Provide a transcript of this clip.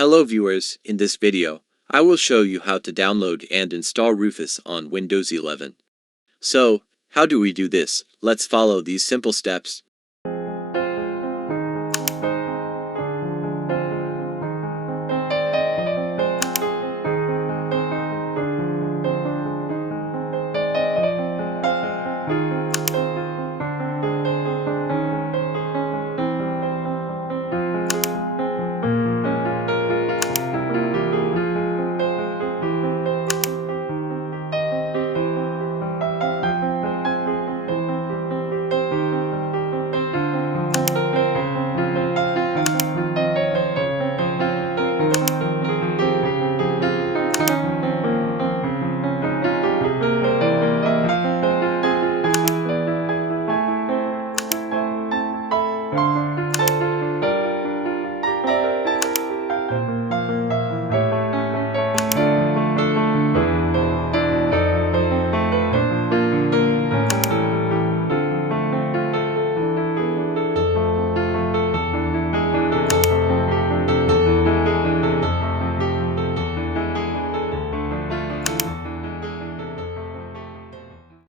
Hello viewers, in this video, I will show you how to download and install Rufus on Windows 11. So, how do we do this? Let's follow these simple steps.